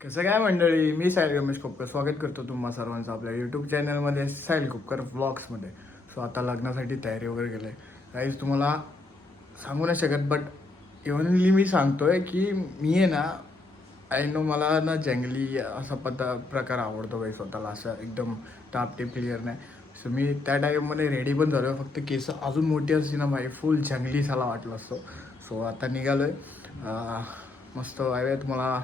कसं काय मंडळी, मी साहिल रमेश कोपकर स्वागत करतो तुम्हा सर्वांचं आपल्या यूट्यूब चॅनलमध्ये साहिल कोपकर व्लॉग्समध्ये. सो आता लग्नासाठी तयारी वगैरे केलं आहे. काहीच तुम्हाला सांगू नाही शकत, बट इव्हनली मी सांगतोय की मी आहे ना, आय नो मला ना जंगली असा प्रकार आवडतो काही स्वतःला, असं एकदम टापटीप क्लिअर नाही. सो मी त्या टाईममध्ये रेडी पण झालो आहे, फक्त केस अजून मोठी असते ना माझी, फुल जंगली साला वाटलं असतो. सो आता निघालो आहे, मस्त आहे. तुम्हाला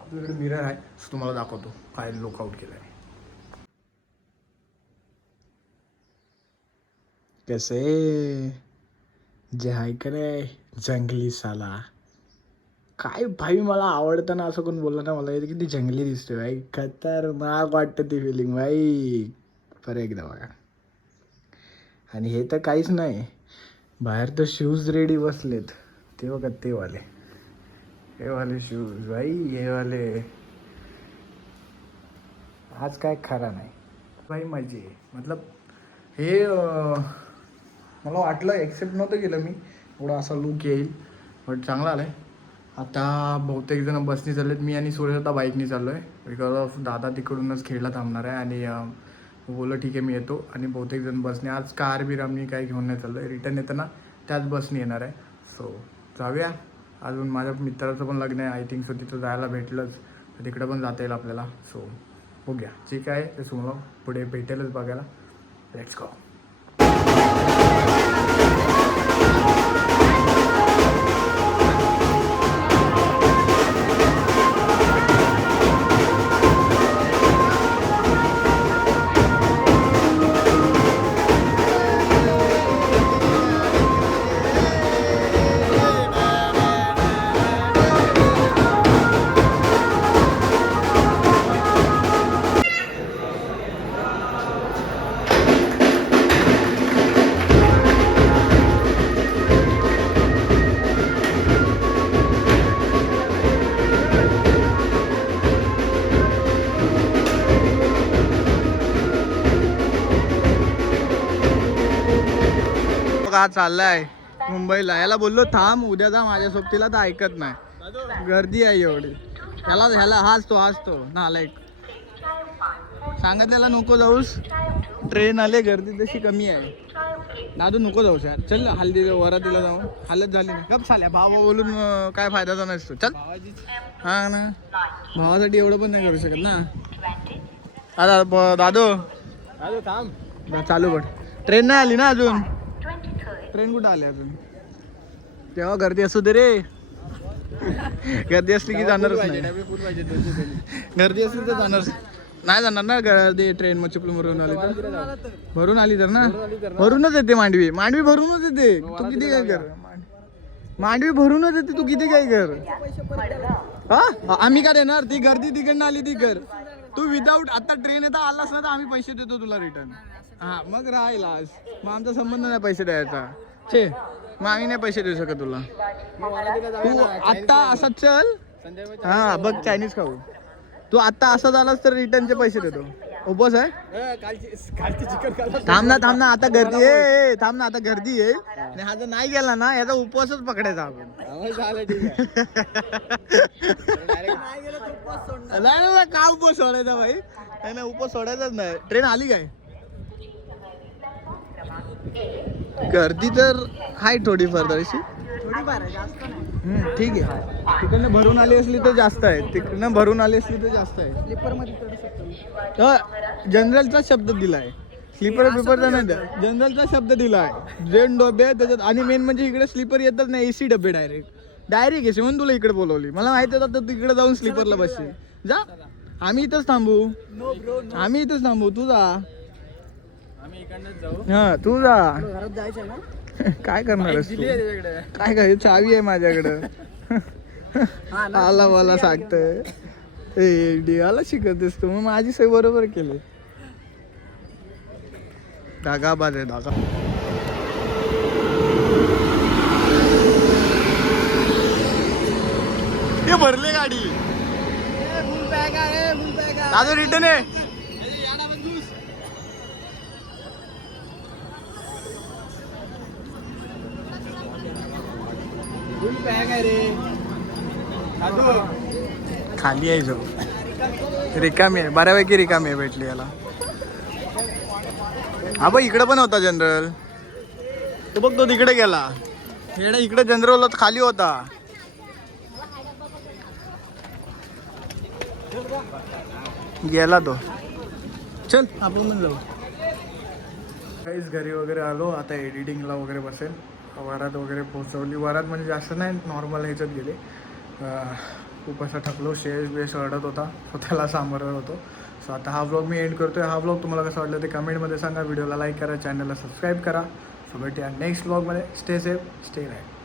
आपल्याकडे मिरर आहे, सो तुम्हाला दाखवतो काय लुकआउट केलं आहे. कसे जे आहे का रे जंगली साला, काय भाई मला आवडतं ना, असं कोण बोललं ना मला येतं किती जंगली दिसतोय भाई, खतरनाक वाटतं ती फिलिंग भाई. बरं एकदा बघा. आणि हे तर काहीच नाही, बाहेर तर शूज रेडी बसलेत, ते बघा ते वाले, हे वाले शूज भाई, हे वाले. आज काय खरा नाही भाई, मजे मतलब हे मला वाटलं, एक्सेप्ट नव्हतं केलं मी एवढा असा लूक येईल, बट चांगला आला आहे. आता बहुतेक जण बसनी चाललेत, मी आणि सूर्य आता बाईकनी चाललो आहे, बिकॉज ऑफ दादा तिकडूनच खेळला थांबणार आहे. आणि बोललं ठीक आहे मी येतो. आणि बहुतेक जण बसने, आज कार बीर आम्ही काही घेऊन नाही चाललो आहे, रिटर्न येताना त्याच बसने येणार आहे. सो जाऊया. अजून माझ्या मित्राचं पण लग्न आहे आय थिंक, सो तिथं जायला भेटलंच, तर तिकडं पण जाता येईल आपल्याला. सो बघूया जे काय ते तुम्हाला पुढे भेटेलच बघायला. Let's go. का चाललाय मुंबईला, याला बोललो थांब उद्या जा माझ्या सोबतीला, तर ऐकत नाही, गर्दी आहे एवढी. ह्याला हाच तो नालायक, सांगितलेला नको जाऊस, ट्रेन आले, गर्दी तशी कमी आहे. दादू नको जाऊस यार, चल हल्दी वरातीला जाऊन हालत झाली ना, गप साल्या भाव बोलून काय फायदाचा नसतो. चल हा ना, भावासाठी एवढं पण नाही करू शकत ना. आता दादू थांब, चालू बट ट्रेन नाही आली ना अजून, ट्रेन कुठं आली अजून, तेव्हा गर्दी असू दे रे. गर्दी असली की जाणारच नाही, गर्दी असली तर जाणारच नाही, जाणार ना गर्दी. ट्रेन मग चिपळूण आली तर, भरून आली तर ना, भरूनच येते मांडवी भरूनच येते. तू किती काय कर, मांडवी भरूनच येते, तू किती काय कर. हा आम्ही का देणार, ती गर्दी तिकडनं आली ती कर. तू विदाऊट आता ट्रेन येता आलास ना तर आम्ही पैसे देतो तुला रिटर्न. हा मग राहिलास, मग आमचा संबंध नाही पैसे द्यायचा. छे मग आम्ही नाही पैसे देऊ शकत तुला. तू आत्ता असंच चल, हा बघ चायनीज खाऊ. तू आत्ता असं झालास तर रिटर्नचे पैसे देतो. उपवास आहे, थांब ना आता गर्दी आहे, थांब ना आता गर्दी आहे. आणि हा जर नाही गेला ना, याचा उपवासच पकडायचा आपण. नाही का उपवास सोडायचा भाई, नाही उपवास सोडायचाच नाही. ट्रेन आली काय, गर्दी तर आहे थोडीफार तरीशी, ठीक आहे. तिकडनं भरून आली असली तर जास्त आहे, तिकडनं भरून आली असली तर जास्त आहे. जनरलचा शब्द दिलाय, स्लीपर पेपरचा नाही, जनरलचा शब्द दिलाय. ट्रेन डबे त्याच्यात, आणि मेन म्हणजे इकडे स्लीपर येतच नाही, एसी डबे डायरेक्ट एसी. म्हणून तुला इकडे बोलवली, मला माहिती होतं तर तिकडे जाऊन स्लीपरला बसशील. जा, आम्ही इथंच थांबू, तू जा. हा तू जा, काय करणार आहेस तू? काय चावी आहे माझ्याकडं. आला मला सांगतोय आला शिकतेस तू, मग माझी सोय बरोबर केली. धागाबाज आहे धागा. हे भरले गाडी, दादू रिटर्न आहे. फुल बॅग आहे रे. खाली आहे जो रिकामी आहे, बऱ्यापैकी रिकामी आहे भेटली याला. हा बघ इकडे पण होता जनरल, तो बघ तो तिकडे गेला. येडा इकडे जनरल खाली होता. गेला तो. चल आपण पण जाऊ. काहीच घरी वगैरे आलो, आता एडिटिंगला वगैरे बसेल. वरात वगैरे पोचवली. वरात म्हणजे जास्त नाही, नॉर्मल ह्याच्यात गेले. खूप असं थकलो, बेस रडत होता, स्वतःला सांभाळत होतो. सो आता हा व्लॉग मी एंड करतो आहे. हा व्लॉग तुम्हाला कसा वाटला ते कमेंटमध्ये सांगा. व्हिडिओला लाईक करा, चॅनलला सबस्क्राईब करा. सो भेटूया नेक्स्ट व्लॉगमध्ये. Stay safe, stay right.